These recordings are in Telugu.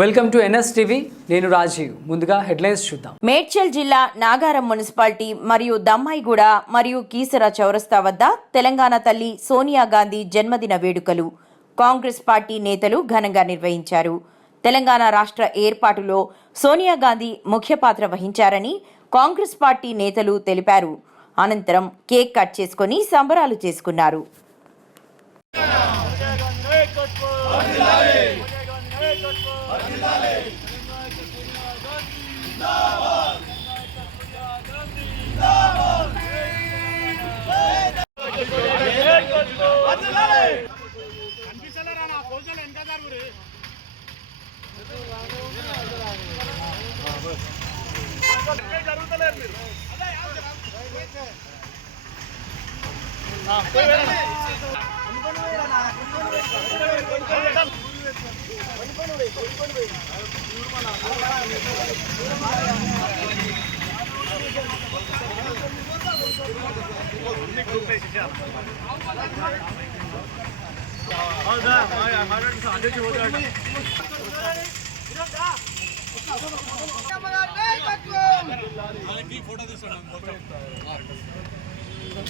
Welcome to NS TV. నేను రాజీవ్. ముందుగా హెడ్లైన్స్ చూద్దాం. మేడ్చల్ జిల్లా నాగారం మున్సిపాలిటీ మరియు దమ్మాయిగూడ మరియు కీసర చౌరస్తా వద్ద తెలంగాణ తల్లి సోనియా గాంధీ జన్మదిన వేడుకలు కాంగ్రెస్ పార్టీ నేతలు ఘనంగా నిర్వహించారు. తెలంగాణ రాష్ట్ర ఏర్పాటులో సోనియా గాంధీ ముఖ్య పాత్ర వహించారని కాంగ్రెస్ పార్టీ నేతలు తెలిపారు. అనంతరం కేక్ కట్ చేసుకుని సంబరాలు చేసుకున్నారు.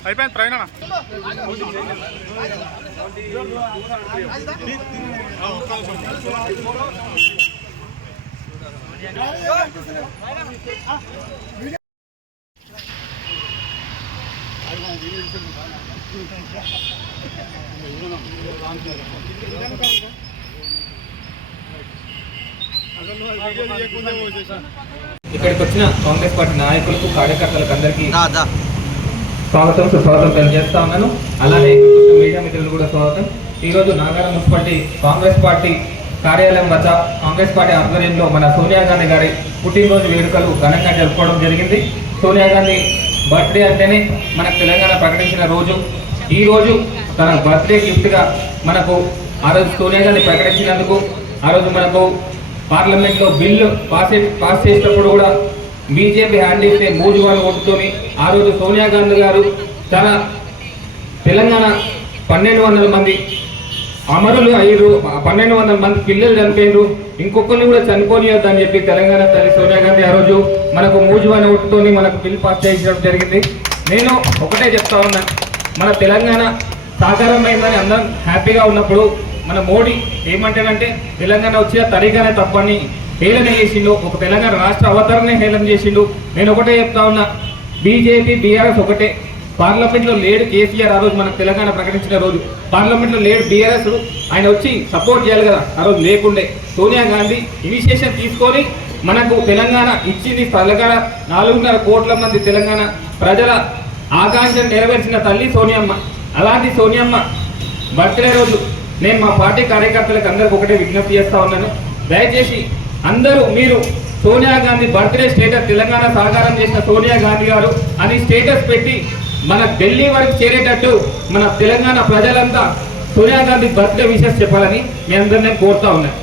అయిపోయింది ప్రయాణ ఇక్కడికి వచ్చిన కాంగ్రెస్ పార్టీ నాయకులకు కార్యకర్తలకు అందరికీ స్వాగతం సుస్వాగతం తెలియజేస్తా ఉన్నాను. అలానే మీడియా మిత్రులు కూడా స్వాగతం. ఈరోజు నాగారం మున్సిపాలిటీ కాంగ్రెస్ పార్టీ కార్యాలయం వద్ద కాంగ్రెస్ పార్టీ ఆధ్వర్యంలో మన సోనియా గాంధీ గారి పుట్టినరోజు వేడుకలు ఘనంగా జరుపుకోవడం జరిగింది. సోనియా గాంధీ బర్త్డే అంటేనే మనకు తెలంగాణ ప్రకటించిన రోజు. ఈ రోజు తన బర్త్డే గిఫ్ట్గా మనకు ఆ రోజు సోనియా గాంధీ ప్రకటించినందుకు ఆ రోజు మనకు పార్లమెంట్లో బిల్లు పాస్ చేసినప్పుడు కూడా బీజేపీ హ్యాండ్ ఇస్తే 3 ఓటుతోని ఆ రోజు సోనియా గాంధీ గారు తన తెలంగాణ 1200 మంది అమరులు అయ్యారు, 1200 మంది పిల్లలు చనిపోయారు, ఇంకొకరిని కూడా చనిపోనియొద్దని చెప్పి తెలంగాణ తల్లి సోనియా గాంధీ ఆ రోజు మనకు 3 ఓటుతోని మనకు బిల్ పాస్ చేయించడం జరిగింది. నేను ఒకటే చెప్తా ఉన్నాను, మన తెలంగాణ సాకారమైందని అందరం హ్యాపీగా ఉన్నప్పుడు మన మోడీ ఏమంటాడంటే తెలంగాణ వచ్చిన తరీగానే తప్పని హేళన చేసిండు, ఒక తెలంగాణ రాష్ట్ర అవతరణే హేళన చేసిండు. నేను ఒకటే చెప్తా ఉన్నా, బీజేపీ బీఆర్ఎస్ ఒకటే. పార్లమెంట్లో లేడు కేసీఆర్ ఆ రోజు మనకు తెలంగాణ ప్రకటించిన రోజు పార్లమెంట్లో లేడు బీఆర్ఎస్, ఆయన వచ్చి సపోర్ట్ చేయాలి కదా, ఆ రోజు లేకుండే. సోనియా గాంధీ ఇనిషియేషన్ తీసుకొని మనకు తెలంగాణ ఇచ్చింది. తెలంగాణ 4.5 కోట్ల మంది తెలంగాణ ప్రజల ఆకాంక్షను నెరవేర్చిన తల్లి సోనియమ్మ. అలాంటి సోనియమ్మ బర్త్డే రోజు నేను మా పార్టీ కార్యకర్తలకు అందరికి ఒకటే విజ్ఞప్తి చేస్తా ఉన్నాను, దయచేసి అందరూ మీరు సోనియా గాంధీ బర్త్డే స్టేటస్ తెలంగాణ సాకారం చేసిన సోనియా గాంధీ గారు అని స్టేటస్ పెట్టి మన ఢిల్లీ వరకు చేరేటట్టు మన తెలంగాణ ప్రజలంతా సోనియా గాంధీ బర్త్డే విషెస్ చెప్పాలని మీ అందరినీ కోరుతా ఉన్నాను.